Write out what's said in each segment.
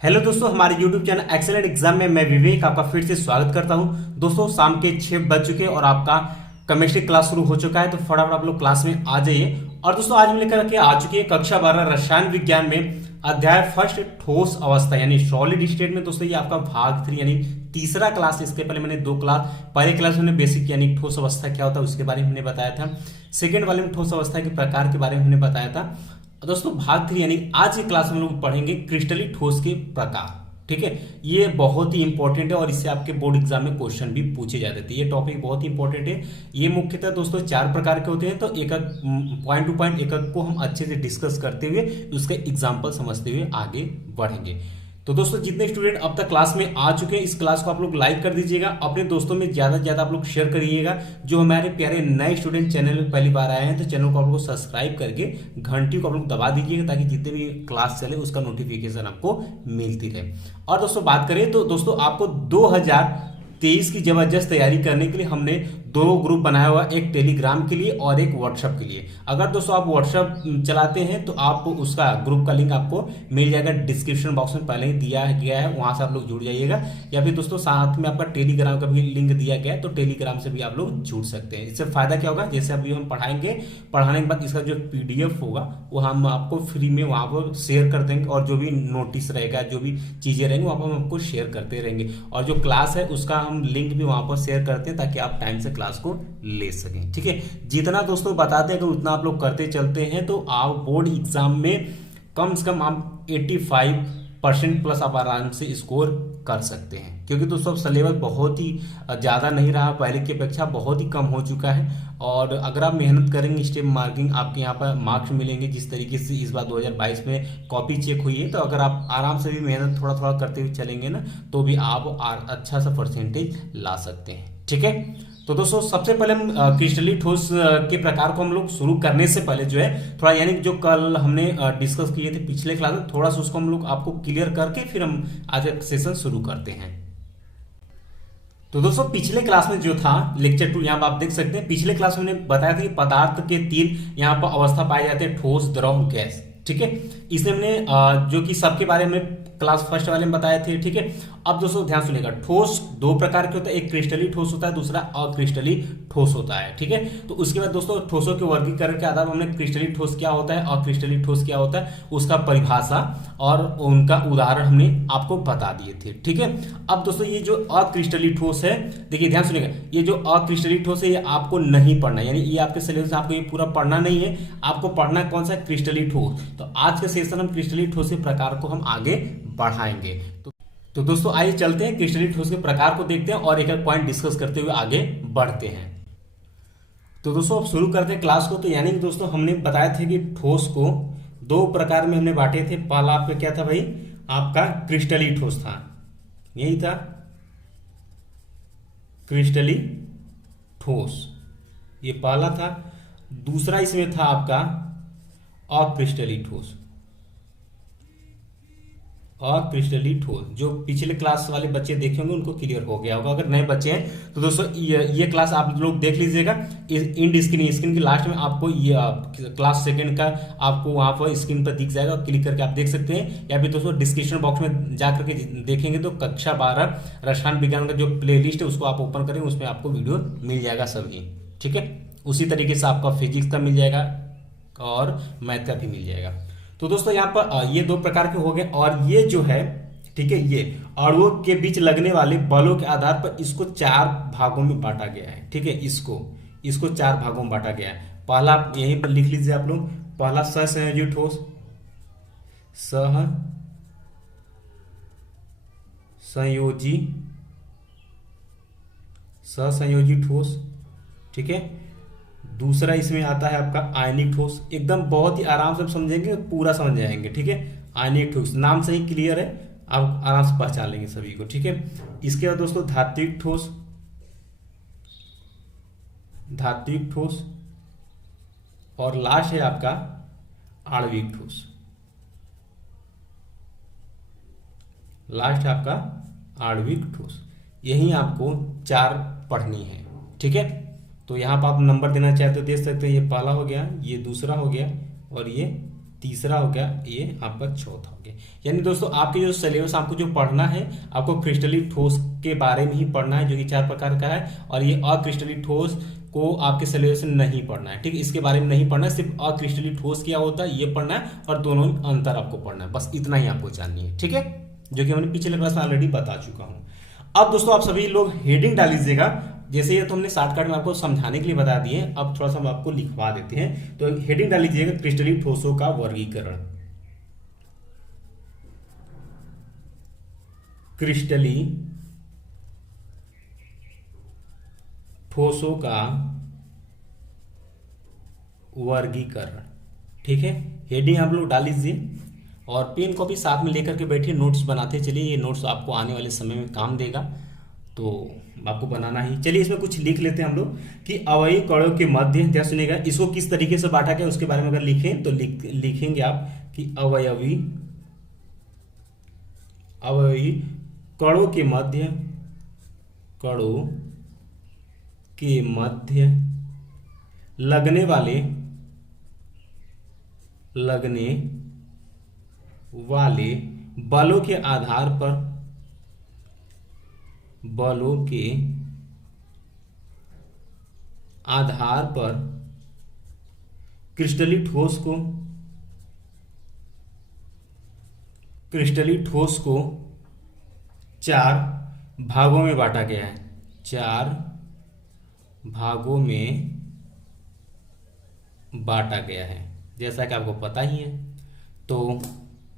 Hello दोस्तों, हमारे YouTube channel excellent exam में मैं विवेक आपका फिर से स्वागत करता हूं। दोस्तों शाम के 6 बज चुके हैं और आपका केमिस्ट्री क्लास शुरू हो चुका है, तो फटाफट आप लोग क्लास में आ जाइए। और दोस्तों आज हम लेकर के आ चुके हैं कक्षा 12 रसायन विज्ञान में अध्याय फर्स्ट ठोस अवस्था यानी सॉलिड स्टेट में। दोस्तों ये आपका भाग 3 यानी तीसरा क्लास। इसके पहले मैंने दो क्लास, पहले क्लास में बेसिक यानी ठोस अवस्था क्या होता है उसके बारे में हमने बताया था। सेकेंड वाले में ठोस अवस्था के प्रकार के बारे में हमने बताया था। दोस्तों भाग 3 यानी आज की क्लास में हम लोग पढ़ेंगे क्रिस्टली ठोस के प्रकार। ठीक है, ये बहुत ही इंपॉर्टेंट है और इससे आपके बोर्ड एग्जाम में क्वेश्चन भी पूछे जाते थे। ये टॉपिक बहुत ही इंपॉर्टेंट है। ये मुख्यतः दोस्तों 4 प्रकार के होते हैं, तो एक पॉइंट टू पॉइंट एक को हम अच्छे से डिस्कस करते हुए उसके एग्जाम्पल समझते हुए आगे बढ़ेंगे। तो दोस्तों जितने स्टूडेंट अब तक क्लास में आ चुके हैं, इस क्लास को आप लोग लाइक कर दीजिएगा, अपने दोस्तों में ज्यादा से ज्यादा आप लोग शेयर करिएगा। जो हमारे प्यारे नए स्टूडेंट चैनल में पहली बार आए हैं तो चैनल को आप लोग सब्सक्राइब करके घंटी को आप लोग दबा दीजिएगा ताकि जितने भी क्लास चले उसका नोटिफिकेशन आपको मिलती रहे। और दोस्तों बात करें तो दोस्तों आपको 2023 की जबरदस्त तैयारी करने के लिए हमने दो ग्रुप बनाया हुआ, एक टेलीग्राम के लिए और एक व्हाट्सएप के लिए। अगर दोस्तों आप व्हाट्सएप चलाते हैं तो आप उसका ग्रुप का लिंक आपको मिल जाएगा, डिस्क्रिप्शन बॉक्स में पहले ही दिया गया है, वहां से आप लोग जुड़ जाइएगा। या फिर दोस्तों साथ में आपका टेलीग्राम का भी लिंक दिया गया है, तो टेलीग्राम से भी आप लोग जुड़ सकते हैं। इससे फायदा क्या होगा, जैसे अभी हम पढ़ाएंगे, पढ़ाने के बाद इसका जो PDF होगा वो हम आपको फ्री में वहां पर शेयर कर देंगे, और जो भी नोटिस रहेगा, जो भी चीजें रहेंगी वहां पर हम आपको शेयर करते रहेंगे। और जो क्लास है उसका हम लिंक भी वहां पर शेयर करते हैं ताकि आप टाइम से क्लास को ले सकें। ठीक है, जितना दोस्तों बताते हैं अगर उतना आप लोग करते चलते हैं तो आप बोर्ड एग्जाम में कम से कम आप 85% प्लस आप आराम से स्कोर कर सकते हैं। क्योंकि दोस्तों सिलेबस बहुत ही ज्यादा नहीं रहा, पहले की अपेक्षा बहुत ही कम हो चुका है। और अगर आप मेहनत करेंगे, स्टेप मार्किंग आपके यहाँ पर मार्क्स मिलेंगे। जिस तरीके से इस बार 2022 में कॉपी चेक हुई है, तो अगर आप आराम से भी मेहनत थोड़ा थोड़ा करते हुए चलेंगे ना, तो भी आप अच्छा सा परसेंटेज ला सकते हैं। ठीक है, तो दोस्तों सबसे पहले हम क्रिस्टली ठोस के प्रकार को हम लोग शुरू करने से पहले जो है थोड़ा, यानी जो कल हमने डिस्कस किए थे पिछले क्लास में, थोड़ा सा उसको हम लोग आपको क्लियर करके फिर हम आज सेशन शुरू करते हैं। तो दोस्तों पिछले क्लास में जो था लेक्चर 2, यहाँ पर आप देख सकते हैं, पिछले क्लास में हमने बताया था कि पदार्थ के 3 यहाँ पर अवस्था पाए जाते हैं, ठोस, द्रव, गैस। ठीक है, इसमें हमने जो कि सबके बारे में क्लास फर्स्ट वाले में बताए थे। ठीक है, अब दोस्तों ध्यान सुनिएगा, ठोस दो प्रकार के होता है, एक क्रिस्टली ठोस होता है, दूसरा अक्रिस्टली ठोस होता है। ठीक है, तो उसके बाद दोस्तों ठोसों के वर्गीकरण के आधार पर हमने क्रिस्टली ठोस क्या होता है, अक्रिस्टली ठोस क्या होता है, उसका परिभाषा और उनका उदाहरण हमने आपको बता दिए थे। ठीक है, अब दोस्तों ये जो अक्रिस्टली ठोस है, देखिए ध्यान सुनिएगा, ये जो अक्रिस्टली ठोस है ये आपको नहीं पढ़ना, यानी ये आपके सिलेबस में आपको ये पूरा पढ़ना नहीं है। आपको पढ़ना कौन सा, क्रिस्टली ठोस। तो आज के सेशन हम क्रिस्टली ठोस के प्रकार को हम आगे बढ़ाएंगे। तो दोस्तों आइए चलते हैं, क्रिस्टली ठोस के प्रकार को देखते हैं और एक एक पॉइंट डिस्कस करते हुए आगे बढ़ते हैं। तो दोस्तों अब शुरू करते हैं क्लास को। तो यानी कि दोस्तों हमने बताया था कि ठोस को दो प्रकार में हमने बांटे थे। पहला आपका क्या था भाई, आपका क्रिस्टली ठोस था, यही था क्रिस्टली ठोस, ये पहला था। दूसरा इसमें था आपका अक्रिस्टली ठोस, और क्रिस्टली ठोस। जो पिछले क्लास वाले बच्चे देखे होंगे उनको क्लियर हो गया होगा। अगर नए बच्चे हैं तो दोस्तों ये क्लास आप लोग देख लीजिएगा। इंड स्क्रीन की लास्ट में आपको ये क्लास सेकंड का आपको वहां पर स्क्रीन पर दिख जाएगा, क्लिक करके आप देख सकते हैं। या फिर दोस्तों डिस्क्रिप्शन बॉक्स में जाकर के देखेंगे तो कक्षा 12 रसायन विज्ञान का जो प्लेलिस्ट है उसको आप ओपन करेंगे, उसमें आपको वीडियो मिल जाएगा सभी। ठीक है, उसी तरीके से आपका फिजिक्स का मिल जाएगा और मैथ का भी मिल जाएगा। तो दोस्तों यहाँ पर ये दो प्रकार के हो गए। और ये जो है, ठीक है, ये अणुओं के बीच लगने वाले बलों के आधार पर इसको 4 भागों में बांटा गया है। ठीक है, इसको 4 भागों में बांटा गया है। पहला यहीं पर लिख लीजिए आप लोग, पहला सहसंयोजी ठोस, सहसंयोजी ठोस। ठीक है, दूसरा इसमें आता है आपका आयनिक ठोस। एकदम बहुत ही आराम से समझेंगे, पूरा समझ जाएंगे। ठीक है, आयनिक ठोस नाम से ही क्लियर है, आप आराम से पहचान लेंगे सभी को। ठीक है, इसके बाद दोस्तों धात्विक ठोस, और लास्ट है आपका आणविक ठोस। लास्ट है आपका आणविक ठोस। यही आपको 4 पढ़नी है। ठीक है, तो यहाँ पर आप नंबर देना चाहे तो दे सकते हैं। ये पहला हो गया, ये दूसरा हो गया और ये तीसरा हो गया, ये आपका चौथा हो गया। यानी दोस्तों आपके जो सिलेबस आपको जो पढ़ना है, आपको क्रिस्टलीय ठोस के बारे में ही पढ़ना है, जो कि 4 प्रकार का है। और ये अक्रिस्टलीय ठोस को आपके सिलेबस में नहीं पढ़ना है, ठीक है, इसके बारे में नहीं पढ़ना है। सिर्फ अक्रिस्टलीय ठोस क्या होता है ये पढ़ना है, और दोनों में अंतर आपको पढ़ना है, बस इतना ही आपको जाननी है, ठीक है, जो कि मैंने पिछले क्लास में ऑलरेडी बता चुका हूँ। अब दोस्तों आप सभी लोग हेडिंग डाल लीजिएगा। जैसे ये तो हमने शॉर्टकट में आपको समझाने के लिए बता दिए, अब थोड़ा सा हम आपको लिखवा देते हैं। तो हेडिंग डाल लीजिएगा, क्रिस्टलीय ठोसों का वर्गीकरण। क्रिस्टलीय ठोसों का वर्गीकरण, ठीक है, हेडिंग आप लोग डाल लीजिए। और पेन कॉपी साथ में लेकर के बैठिए, नोट्स बनाते चलिए, ये नोट्स आपको आने वाले समय में काम देगा, तो आपको बनाना ही। चलिए इसमें कुछ लिख लेते हैं हम लोग कि अवयवी कणों के मध्य, ध्यान सुनिएगा, इसको किस तरीके से बांटा गया उसके बारे में अगर लिखें तो लिखेंगे आप कि अवयवी कणों के मध्य, कणों के मध्य लगने वाले बलों के आधार पर क्रिस्टलीय ठोस को 4 भागों में बांटा गया है, 4 भागों में बांटा गया है, जैसा कि आपको पता ही है। तो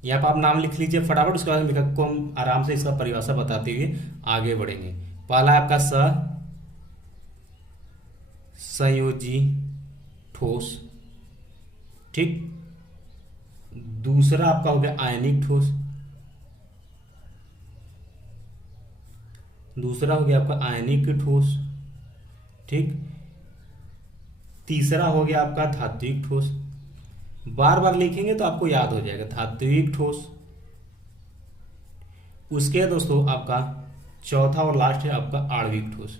यहाँ पर आप नाम लिख लीजिए फटाफट, उसके बाद आपको हम आराम से इसका परिभाषा बताते हुए आगे बढ़ेंगे। पहला आपका संयोजी ठोस, ठीक, दूसरा आपका हो गया आयनिक ठोस, दूसरा हो गया आपका आयनिक ठोस, ठीक, तीसरा हो गया आपका धात्विक ठोस, बार बार लिखेंगे तो आपको याद हो जाएगा, धात्विक ठोस। उसके बाद दोस्तों आपका चौथा और लास्ट है आपका आणविक ठोस,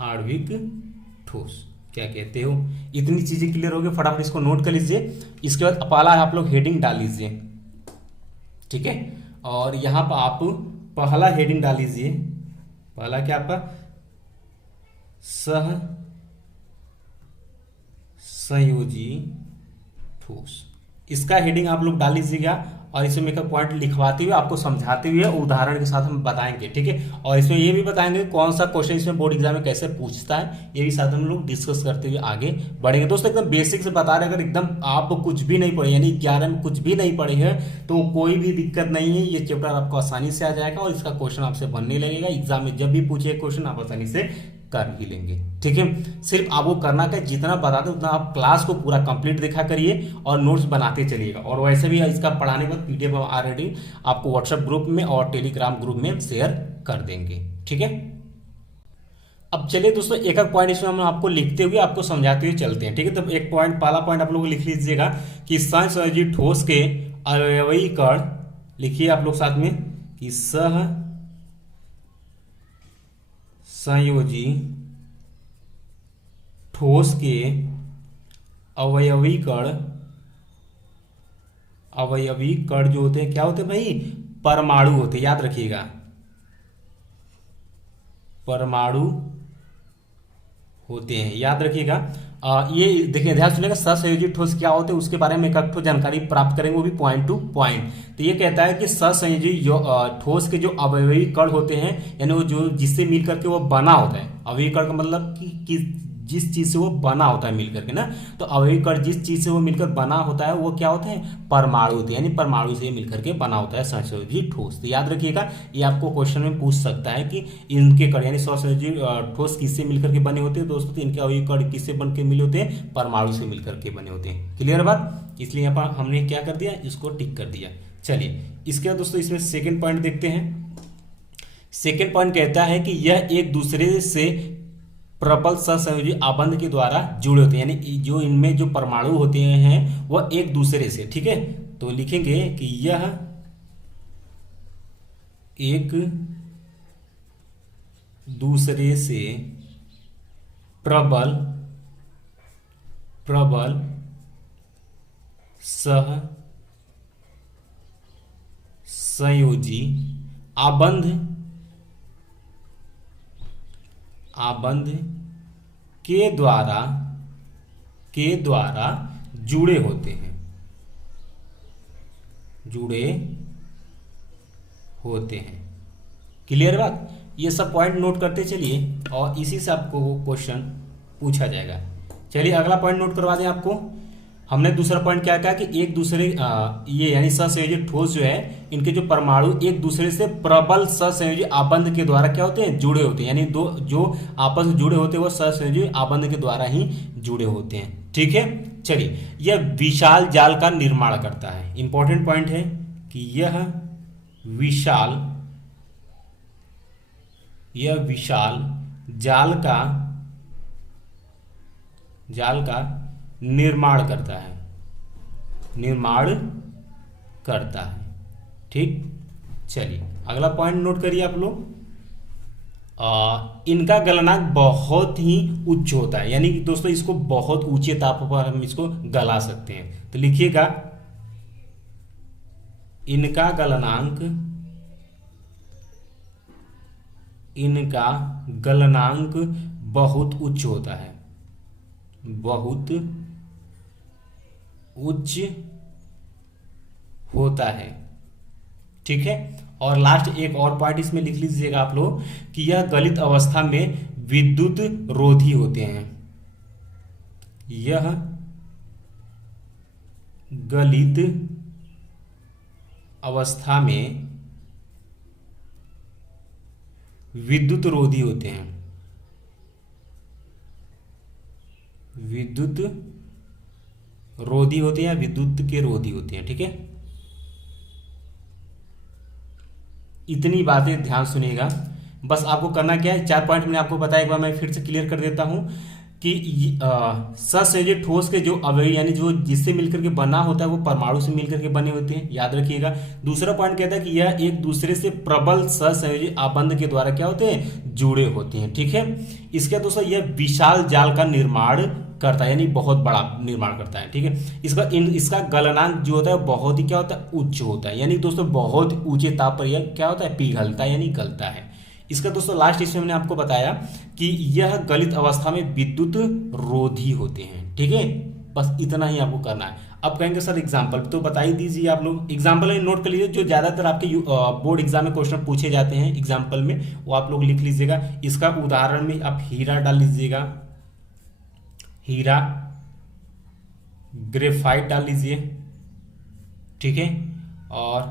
आणविक ठोस क्या कहते हो। इतनी चीजें क्लियर हो गई, फटाफट इसको नोट कर लीजिए। इसके बाद पहला आप लोग हेडिंग डाल लीजिए, ठीक है, और यहां पर आप पहला हेडिंग डाल लीजिए, पहला क्या आपका संयोजी ठोस, इसका हेडिंग आप लोग डाल लीजिएगा। और इसमें एक पॉइंट लिखवाते हुए आपको समझाते हुए उदाहरण के साथ हम बताएंगे, ठीक है, और इसमें ये भी बताएंगे कौन सा क्वेश्चन इसमें बोर्ड एग्जाम में कैसे पूछता है, ये भी साथ हम लोग डिस्कस करते हुए आगे बढ़ेंगे। दोस्तों एकदम बेसिक से बता रहे, अगर एकदम आप कुछ भी नहीं पढ़े, यानी 11 में कुछ भी नहीं पढ़े हैं तो कोई भी दिक्कत नहीं है, ये चैप्टर आपको आसानी से आ जाएगा और इसका क्वेश्चन आपसे बनने लगेगा। एग्जाम में जब भी पूछे क्वेश्चन आप आसानी से कर भी लेंगे, ठीक है। सिर्फ आपको करना क्या, जितना बताते उतना आप क्लास को पूरा कंप्लीट देखा करिए और नोट्स बनाते चलिएगा। और वैसे भी इसका पढ़ाने के बाद पीडीएफ ऑलरेडी आपको व्हाट्सएप ग्रुप में और टेलीग्राम ग्रुप में शेयर कर देंगे, ठीक है। अब चलिए दोस्तों एक एक पॉइंट इसमें हम आपको लिखते हुए आपको समझाते हुए चलते हैं, ठीक है। तो एक पॉइंट, पहला पॉइंट आप लोग लिख लीजिएगा कि संयोजी ठोस के अवयवी कण, लिखिए आप लोग साथ में कि संयोजी ठोस के अवयवी कण जो होते हैं क्या होते हैं भाई, परमाणु होते हैं, याद रखिएगा, परमाणु होते हैं, याद रखिएगा। ये देखिए ध्यान सुनिएगा, ससंयोजी ठोस क्या होते हैं उसके बारे में एक जानकारी प्राप्त करेंगे, वो भी पॉइंट टू पॉइंट। तो ये कहता है कि ससंयोजी ठोस के जो अवयवी कण होते हैं, यानी वो जो जिससे मिल करके वो बना होता है, अवयवी कण का मतलब कि जिस चीज से वो बना होता है मिलकर के ना, तो अवयवी कण जिस चीज से वो मिलकर बना होता है वो क्या होता है, परमाणु होते हैं, यानी परमाणु से मिलकर के बना होता है सहसंयोजी ठोस। तो याद रखिएगा, ये आपको क्वेश्चन में पूछ सकता है कि इनके कण यानी सहसंयोजी ठोस किससे मिलकर के बने होते हैं दोस्तों, तो इनके अवयवी कण किससे बन के मिले होते हैं, परमाणु से मिलकर के बने होते हैं। क्लियर बात, इसलिए यहाँ पर हमने क्या कर दिया, इसको टिक कर दिया। चलिए इसके बाद दोस्तों इसमें सेकेंड पॉइंट देखते हैं। सेकेंड पॉइंट कहता है कि यह एक दूसरे से प्रबल सहसंयोजी आबंध के द्वारा जुड़े होते हैं, यानी जो इनमें जो परमाणु होते हैं वह एक दूसरे से, ठीक है, तो लिखेंगे कि यह एक दूसरे से प्रबल प्रबल सह संयोजी आबंध के द्वारा जुड़े होते हैं, क्लियर बात। ये सब पॉइंट नोट करते चलिए और इसी से आपको वो क्वेश्चन पूछा जाएगा। चलिए अगला पॉइंट नोट करवा दें आपको। हमने दूसरा पॉइंट क्या कहा कि एक दूसरे ये यानी सहसंयोजी ठोस जो है, इनके जो परमाणु एक दूसरे से प्रबल सहसंयोजी आबंध के द्वारा क्या होते हैं, जुड़े होते हैं। यानी दो जो आपस में जुड़े होते हैं वो सहसंयोजी आबंध के द्वारा ही जुड़े होते हैं। ठीक है, चलिए यह विशाल जाल का निर्माण करता है। इंपॉर्टेंट पॉइंट है कि यह विशाल जाल का निर्माण करता है। ठीक, चलिए अगला पॉइंट नोट करिए आप लोग। इनका गलनांक बहुत ही उच्च होता है, यानी कि दोस्तों इसको बहुत ऊंचे ताप पर हम इसको गला सकते हैं। तो लिखिएगा इनका गलनांक बहुत उच्च होता है, बहुत उच्च होता है। ठीक है, और लास्ट एक और पॉइंट इसमें लिख लीजिएगा आप लोग कि यह गलित अवस्था में विद्युत रोधी होते हैं। यह गलित अवस्था में विद्युत रोधी होते हैं, विद्युत रोधी होते हैं या विद्युत के रोधी होते हैं। ठीक है, इतनी बातें ध्यान सुनिएगा। बस आपको करना क्या है, 4 पॉइंट मैंने आपको बताया, एक बार मैं फिर से क्लियर कर देता हूं कि सहसंयोजी ठोस के जो अवयव यानी जो जिससे मिलकर के बना होता है वो परमाणु से मिलकर के बने होते हैं, याद रखिएगा। दूसरा पॉइंट कहता है कि यह एक दूसरे से प्रबल सहसंयोजी आबंध के द्वारा क्या होते हैं, जुड़े होते हैं। ठीक है, इसके दोस्तों यह विशाल जाल का निर्माण करता है, यानी बहुत बड़ा निर्माण करता है। ठीक है, इसका गलनांक जो होता है बहुत ही क्या होता है, उच्च होता है, यानी दोस्तों बहुत ऊंचे ताप पर यह क्या होता है, पिघलता है यानी गलता है। इसका दोस्तों लास्ट इसमें मैंने आपको बताया कि यह गलित अवस्था में विद्युत रोधी होते हैं। ठीक है, बस इतना ही आपको करना है। अब कहेंगे सर एग्जाम्पल तो बता ही दीजिए आप लोग। एग्जाम्पल में नोट कर लीजिए, जो ज्यादातर आपके बोर्ड एग्जाम में क्वेश्चन पूछे जाते हैं एग्जाम्पल में, वो आप लोग लिख लीजिएगा। इसका उदाहरण में आप हीरा डाल लीजिएगा, हीरा, ग्रेफाइट डाल लीजिए। ठीक है, और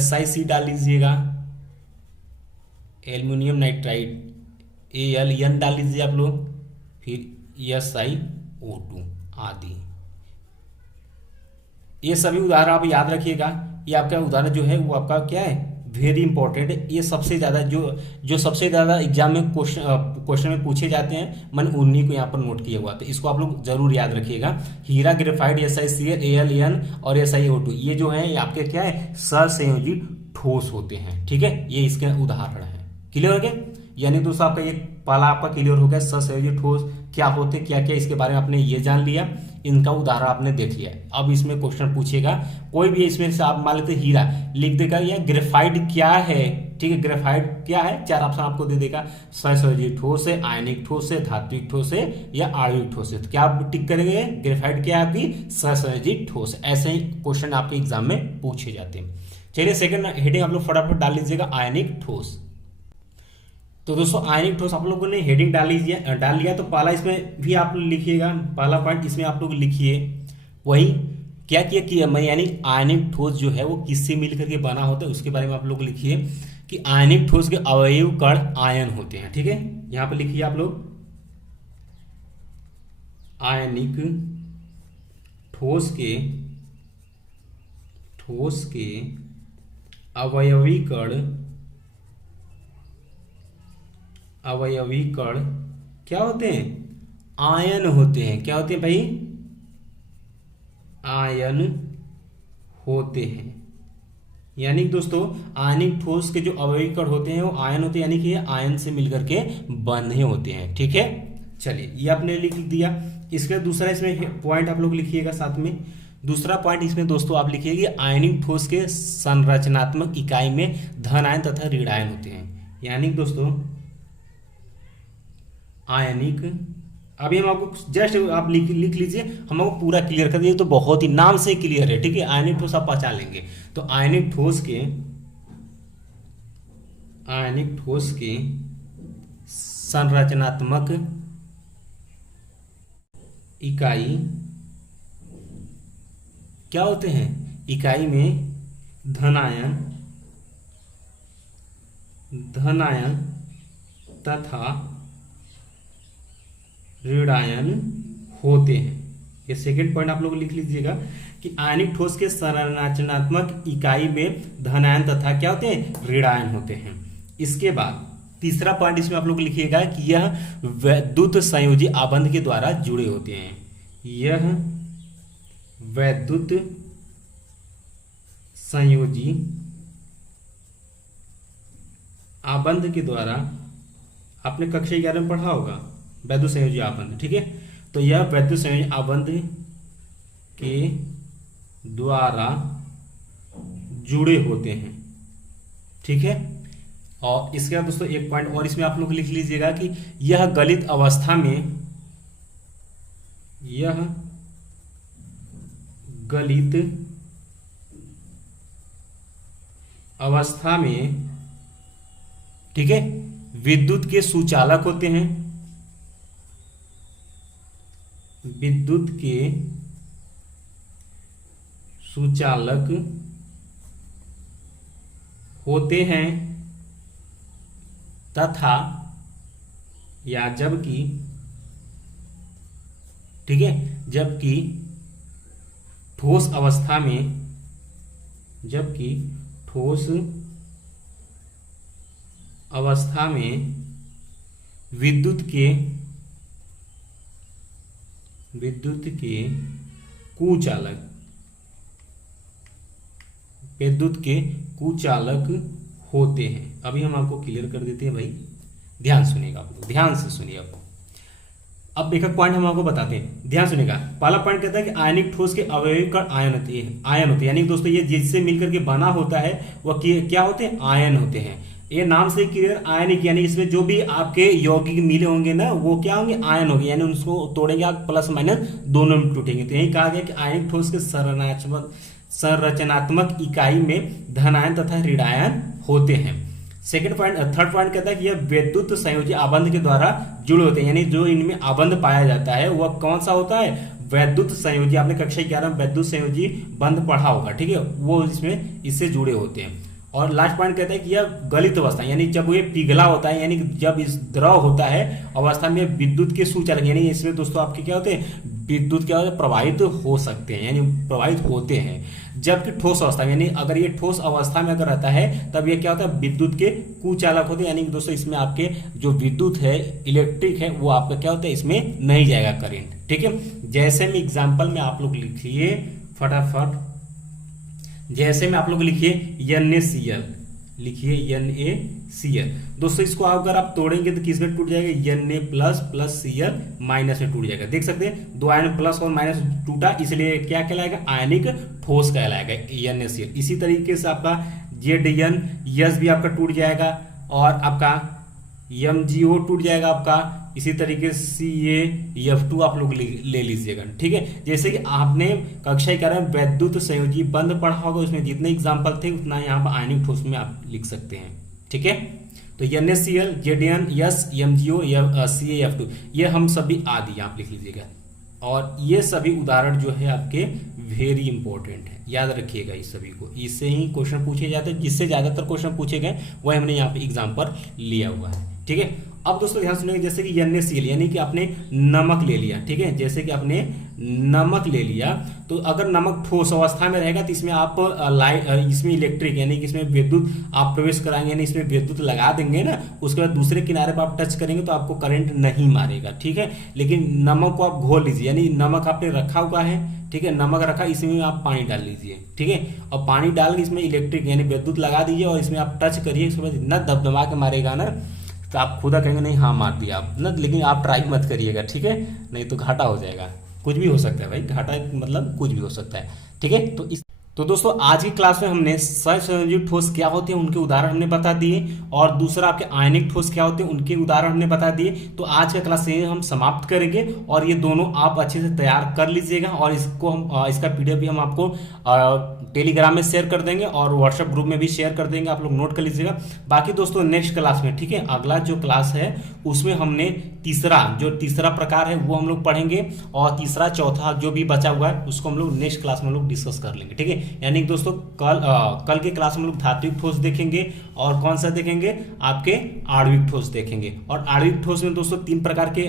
SiC डाल लीजिएगा, एल्युमिनियम नाइट्राइड AlN डाल लीजिए आप लोग, फिर SiO2 आदि। ये सभी उदाहरण आप याद रखिएगा। ये आपका उदाहरण जो है वो आपका क्या है, वेरी इंपॉर्टेंट है। ये सबसे ज्यादा जो सबसे ज्यादा एग्जाम में क्वेश्चन में पूछे जाते हैं, मैंने उन्हीं को यहाँ पर नोट किया हुआ, तो इसको आप लोग जरूर याद रखिएगा। हीरा, ग्रेफाइट, SiCl, AlN और SiO2 ये जो है ये आपके क्या है, सहसंयोजी ठोस होते हैं। ठीक है, ये इसके उदाहरण है। क्लियर हो गया, यानी दोस्तों आपका ये पहला आपका क्लियर हो गया, सहसंयोजी ठोस क्या होते, क्या क्या इसके बारे में आपने ये जान लिया, इनका उदाहरण आपने देख लिया। अब इसमें क्वेश्चन पूछेगा कोई भी, इसमें से आप मान लेते हीरा लिख देगा, या ग्रेफाइट क्या है। ठीक है, ग्रेफाइट क्या है, 4 ऑप्शन आपको दे देगा, सहसंयोजी ठोस है, आयनिक ठोस है, धात्विक ठोस है या आणविक ठोस है। तो क्या आप टिक करेंगे, ग्रेफाइट क्या है आपकी, सहसंयोजी ठोस है। ऐसे ही क्वेश्चन आपके एग्जाम में पूछे जाते हैं। चलिए सेकंड हेडिंग आप लोग फटाफट डाल लीजिएगा, आयनिक ठोस। तो दोस्तों आयनिक ठोस आप लोगों ने हेडिंग डाल लिया, तो पहला इसमें भी आप लिखिएगा, पहला पॉइंट इसमें आप लोग लिखिए वही क्या किया कि मैं यानी आयनिक ठोस जो है वो किससे मिलकर के बना होता है उसके बारे में आप लोग लिखिए कि आयनिक ठोस के अवयव कण आयन होते हैं। ठीक है, यहां पर लिखिए आप लोग, आयनिक ठोस के अवयवी कण क्या होते हैं, आयन होते हैं। क्या होते हैं भाई, आयन होते हैं। यानी दोस्तों आयनिक ठोस के जो अवयवी कण होते हैं वो आयन होते हैं, यानी कि आयन से मिलकर के बने होते हैं। ठीक है, चलिए ये आपने लिख दिया। इसके दूसरा इसमें पॉइंट आप लोग लिखिएगा साथ में। दूसरा पॉइंट इसमें दोस्तों आप लिखिएगा आयनिक ठोस के संरचनात्मक इकाई में धन आयन तथा ऋण आयन होते हैं। यानी दोस्तों आयनिक, अभी हम आपको जस्ट आप लिख लीजिए, हम आपको पूरा क्लियर कर दिए तो बहुत ही नाम से क्लियर है, ठीक है। आयनिक ठोस आप पहचान लेंगे। तो आयनिक ठोस के संरचनात्मक इकाई क्या होते हैं? इकाई में धन आयन तथा ऋण आयन होते हैं। ये सेकंड पॉइंट आप लोग लिख लीजिएगा कि आयनिक ठोस के संरचनात्मक इकाई में धन आयन तथा क्या होते हैं? ऋण आयन होते हैं। इसके बाद तीसरा पॉइंट इसमें आप लोग लिखिएगा कि यह वैद्युत संयोजी आबंध के द्वारा जुड़े होते हैं। यह वैद्युत संयोजी आबंध के द्वारा, आपने कक्षा 11 में पढ़ा होगा वैद्युत संयोजी आबंध, ठीक है। तो यह वैद्युत संयोजी आबंध के द्वारा जुड़े होते हैं, ठीक है। और इसके बाद दोस्तों एक पॉइंट और इसमें आप लोग लिख लीजिएगा कि यह गलित अवस्था में ठीक है विद्युत के सुचालक होते हैं। विद्युत के सुचालक होते हैं तथा या जबकि, ठीक है, जबकि ठोस अवस्था में विद्युत के कुचालक होते हैं। अभी हम आपको क्लियर कर देते हैं भाई, ध्यान सुनिएगा आप लोग, ध्यान से सुनिए आपको। अब एक एक पॉइंट हम आपको बताते हैं, ध्यान सुनिएगा। पहला पॉइंट कहता है कि आयनिक ठोस के अवयवी कण आयन होते हैं। यानी दोस्तों ये जिससे मिलकर के बना होता है वह क्या होते हैं? आयन होते हैं। ये नाम से क्लियर, आयनिक यानी इसमें जो भी आपके यौगिक मिले होंगे ना वो क्या होंगे? आयन होंगे। यानी उसको तोड़ेंगे आप, प्लस माइनस दोनों में टूटेंगे। तो यही कहा गया कि आयनिक ठोस के संरचनात्मक इकाई में धन आयन तथा ऋण आयन होते हैं। सेकंड पॉइंट, थर्ड पॉइंट कहता है कि यह वैद्युत संयोजी आबंध के द्वारा जुड़े होते हैं। यानी जो इनमें आबंध पाया जाता है वह कौन सा होता है? वैद्युत संयोजी। आपने कक्षा 11 में वैद्युत संयोजी बंध पढ़ा होगा, ठीक है, वो इससे जुड़े होते हैं। और लास्ट पॉइंट कहता है कि यह गलित अवस्था, यानी जब ये पिघला होता है, यानी जब इस द्रव होता है अवस्था में विद्युत के सुचालक, यानी इसमें दोस्तों आपके क्या होते हैं? विद्युत क्या होते हैं? प्रवाहित हो सकते हैं, यानी प्रवाहित होते हैं। जबकि ठोस अवस्था में, यानी अगर ये ठोस अवस्था में अगर रहता है तब ये क्या होता है? विद्युत के कुचालक होते हैं। यानी दोस्तों इसमें आपके जो विद्युत है, इलेक्ट्रिक है, वो आपका क्या होता है? इसमें नहीं जाएगा करंट, ठीक है। जैसे में एग्जाम्पल में आप लोग लिखिए फटाफट, जैसे में आप लोग लिखिए NaCl, लिखिए NaCl। दोस्तों इसको अगर आप तोड़ेंगे तो किस में टूट जाएगा? Na प्लस Cl माइनस में टूट जाएगा। देख सकते हैं दो आयन प्लस और माइनस टूटा, इसलिए क्या कहलाएगा? आयनिक ठोस कहलाएगा NaCl। इसी तरीके से आपका ZnS भी आपका टूट जाएगा और आपका MgO टूट जाएगा आपका। इसी तरीके से CaF2 आप लोग ले लीजिएगा, ठीक है। जैसे कि आपने कक्षा 11 में वैद्युत संयोजी बंध पढ़ा होगा, उसमें जितने एग्जाम्पल थे उतना यहाँ पर आयनिक ठोस में आप लिख सकते हैं, ठीक है। तो NaCl, ZnS, MgO, CaF2 ये हम सभी आदि आप लिख लीजिएगा। और ये सभी उदाहरण जो है आपके वेरी इंपॉर्टेंट है, याद रखिएगा इस सभी को। इससे ही क्वेश्चन पूछे जाते हैं, जिससे ज्यादातर क्वेश्चन पूछे गए वही हमने यहाँ पे एग्जाम्पल लिया हुआ है, ठीक है। अब दोस्तों ध्यान सुनिएगा, जैसे कि NaCl यानी कि आपने नमक ले लिया, ठीक है। जैसे कि आपने नमक ले लिया, तो अगर नमक ठोस अवस्था में रहेगा तो इसमें आप इसमें इलेक्ट्रिक यानी कि इसमें विद्युत आप प्रवेश कराएंगे, यानी इसमें विद्युत लगा देंगे ना, उसके बाद दूसरे किनारे पर आप टच करेंगे तो आपको करंट नहीं मारेगा, ठीक है। लेकिन नमक को आप घोल लीजिए, यानी नमक आपने रखा हुआ है, ठीक है, नमक रखा, इसमें आप पानी डाल लीजिए, ठीक है। और पानी डाल के इसमें इलेक्ट्रिक यानी विद्युत लगा दीजिए और इसमें आप टच करिए, इसके बाद इतना दबदबा के मारेगा ना, आप खुदा कहेंगे नहीं हाँ मार दिया आप ना, लेकिन आप ट्राई मत करिएगा, ठीक है, नहीं तो घाटा हो जाएगा। कुछ भी हो सकता है भाई, घाटा मतलब कुछ भी हो सकता है, ठीक है। तो दोस्तों आज की क्लास में हमने सहसंयोजित ठोस क्या होते हैं उनके उदाहरण हमने बता दिए, और दूसरा आपके आयनिक ठोस क्या होते हैं उनके उदाहरण हमने बता दिए। तो आज का क्लास यही हम समाप्त करेंगे, और ये दोनों आप अच्छे से तैयार कर लीजिएगा, और इसको हम इसका पीडीएफ भी हम आपको टेलीग्राम में शेयर कर देंगे और व्हाट्सएप ग्रुप में भी शेयर कर देंगे, आप लोग नोट कर लीजिएगा। बाकी दोस्तों नेक्स्ट क्लास में, ठीक है, अगला जो क्लास है उसमें हमने तीसरा प्रकार है वो हम लोग पढ़ेंगे, और तीसरा चौथा जो भी बचा हुआ है उसको हम लोग नेक्स्ट क्लास में हम लोग डिस्कस कर लेंगे, ठीक है। यानी कि दोस्तों कल के क्लास में हम लोग धात्विक ठोस देखेंगे, और कौन सा देखेंगे, आपके आणविक ठोस देखेंगे। और आणविक ठोस में दोस्तों 3 प्रकार के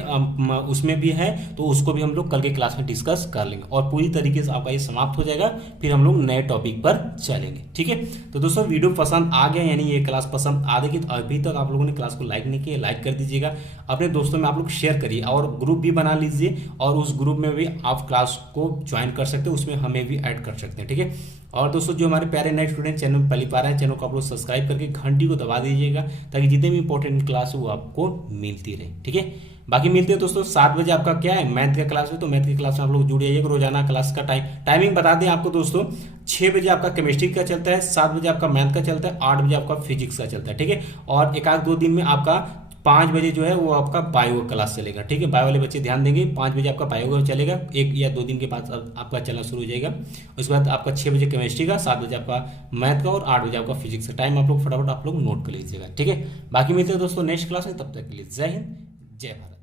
उसमें भी है, तो उसको भी हम लोग कल के क्लास में डिस्कस कर लेंगे, और पूरी तरीके से आपका ये समाप्त हो जाएगा, फिर हम लोग नए टॉपिक पर चलेंगे, ठीक है। तो दोस्तों वीडियो पसंद आ गया, यानी ये क्लास पसंद आ गई, तो अभी तक आप लोगों ने क्लास को लाइक नहीं किया, लाइक कर दीजिएगा, अपने दोस्तों में आप लोग शेयर करिए, और ग्रुप भी बना लीजिए, और उस ग्रुप में भी आप क्लास को ज्वाइन कर सकते हो, उसमें हमें भी ऐड कर सकते हैं, ठीक है। और दोस्तों जो हमारे प्यारे नए स्टूडेंट चैनल में पहली बार है, चैनल को आप लोग सब्सक्राइब करके घंटी को दबा दीजिएगा, ताकि जितने भी इंपॉर्टेंट क्लास है वो आपको मिलती रहे, ठीक है। बाकी मिलते हैं दोस्तों 7 बजे, आपका क्या है, मैथ का क्लास है, तो मैथ की क्लास में आप लोग जुड़ जाइएगा। रोजाना क्लास का टाइमिंग बता दें आपको दोस्तों, 6 बजे आपका केमिस्ट्री का चलता है, 7 बजे आपका मैथ का चलता है, 8 बजे आपका फिजिक्स का चलता है, ठीक है। और एक आध 2 दिन में आपका 5 बजे जो है वो आपका बायो क्लास चलेगा, ठीक है। बायो वाले बच्चे ध्यान देंगे, 5 बजे आपका बायो चलेगा, 1 या 2 दिन के बाद आपका चलना शुरू हो जाएगा। उसके बाद आपका 6 बजे केमिस्ट्री का, 7 बजे आपका मैथ का, और 8 बजे आपका फिजिक्स का। टाइम आप लोग फटाफट आप लोग नोट कर लीजिएगा, ठीक है। बाकी मिलते हैं दोस्तों नेक्स्ट क्लास में, तब तक के लिए जय हिंद, जय भारत।